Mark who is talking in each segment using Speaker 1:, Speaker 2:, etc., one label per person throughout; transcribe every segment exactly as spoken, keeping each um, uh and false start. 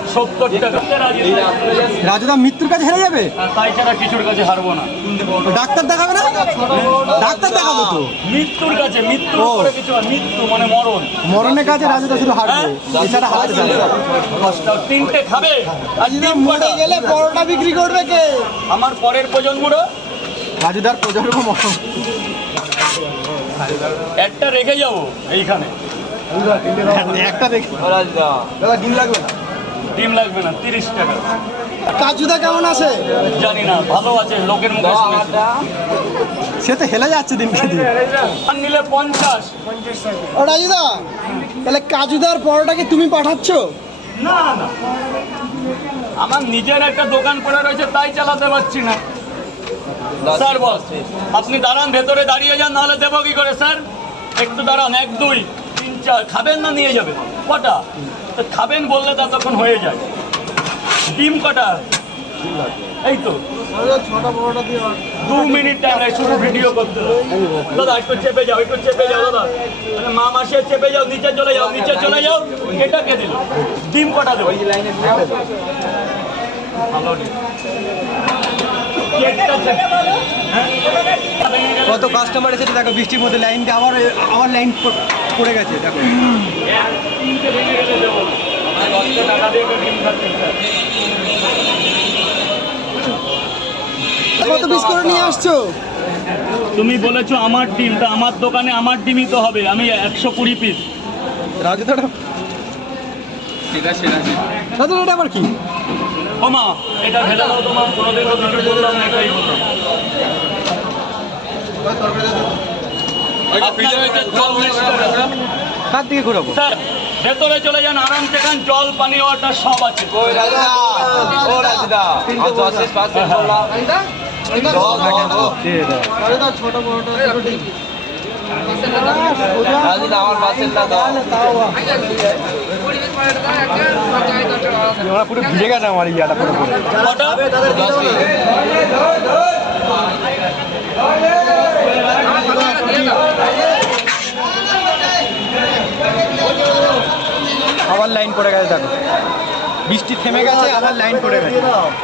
Speaker 1: সত্তর টাকা।
Speaker 2: রাজুদা মৃত্যুর কাছে হেরে যাবে,
Speaker 1: তাই ছাড়া কিছুর কাছে হারবো না।
Speaker 2: ডাক্তার দেখাবে না? ডাক্তার দেখাবো তো
Speaker 1: মৃত্যুর কাছে, মৃত্যুর উপরে কিছু না, মৃত্যু মানে মরণ।
Speaker 2: মরণের কাছে রাজুদা শুধু হারবে, এছাড়া হারাতে পারবে না।
Speaker 1: তিনটে খাবে আর ডিম
Speaker 2: মরে গেলে পরোটা বিক্রি করবে কে?
Speaker 1: আমার পরের প্রজন্মরা।
Speaker 2: রাজুদার প্রজন্ম মরণ।
Speaker 1: একটা রেখে যাবো এইখানে,
Speaker 2: একটা রেখে দাদা ডিম লাগবে না,
Speaker 1: ডিম লাগবে না, তিরিশ টাকা।
Speaker 2: কাজুদা কেমন আছে
Speaker 1: জানি না, ভালো আছে লোকের মুখে শুনেছি।
Speaker 2: সে তো হেলে যাচ্ছে দিনকে দিন।
Speaker 1: আর নিলে পঞ্চাশ।
Speaker 2: ও রাজুদা, তাহলে কাজুদার পরোটা কি তুমি পাঠাচ্ছ?
Speaker 1: না না, আমার নিজের একটা দোকান পড়ে রয়েছে, তাই চালাতে পারছি না। স্যার বস, আপনি দাঁড়ান, ভেতরে দাঁড়িয়ে যান, নাহলে দেবো কি করে? স্যার একটু দাঁড়ান, এক দুই তিন চার, খাবেন না নিয়ে যাবেন? কটা তো খাবেন বললে তা তখন হয়ে যায়। ডিম কটা? এই তো দু মিনিট টাইম লাগে, শুধু ভিডিও করতে হবে। দাদা একটু চেপে যাও, একটু চেপে যাও দাদা, আরে মা মাসে চেপে যাও, নিচে চলে যাও, নিচে চলে যাও। এটা কে দিল? ডিম কটা দেবো? ভালো ডিম।
Speaker 2: কত কাস্টমার এসেছে দেখো, বৃষ্টির মধ্যে লাইন দিয়ে আবার আবার লাইন পড়ে গেছে দেখো। কত পিস করে নিয়ে আসছো?
Speaker 1: তুমি বলেছো আমার ডিম, তা আমার দোকানে আমার ডিমই তো হবে। আমি একশো কুড়ি পিস।
Speaker 2: রাজু দাদা ঠিক আছে, রাজু এটা আবার কি?
Speaker 1: ও মা, এটা ভেজা দাও তোমার, কোনোদিন তো কিছু বললাম না, এটাই বললাম।
Speaker 2: কার দিকে ঘুরাবো?
Speaker 1: স্যার ভেতরে চলে যান, আরাম থেকে খান, জল পানি ওয়াটার সব আছে।
Speaker 2: ছোট বড়টা ঠিক পুরো ভিজে গেছে আমার ইয়াটা পুরো। আবার লাইন পড়ে গেছে দেখো, বৃষ্টি থেমে গেছে, আবার লাইন পড়ে গেছে।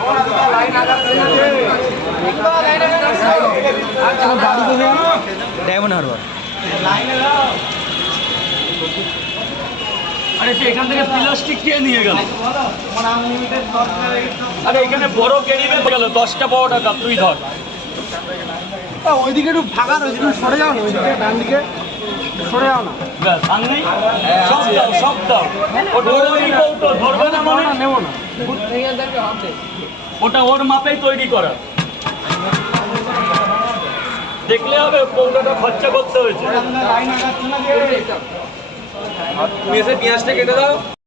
Speaker 2: ডায়মন্ড হারবার।
Speaker 1: আরে সে এখান থেকে প্লাস্টিক কে নিয়ে গেল? আরে এখানে বড় ক্যারি ব্যাগ গেল, দশটা বড় টাকা, তুই ধর।
Speaker 2: ওইদিকে একটু ফাঁকা রয়েছে, একটু সরে যাও না, ওইদিকে ডান দিকে সরে যাও না।
Speaker 1: ব্যাস আর নেই, সব দাও, সব দাও। ওটা ওরই কৌটো, ধরবে না মানে
Speaker 2: নেবো না।
Speaker 1: ওটা ওর মাপেই তৈরি করা, দেখলে হবে কৌটোটা খরচা করতে হয়েছে।
Speaker 2: পেঁয়াজটা কেটে দাও।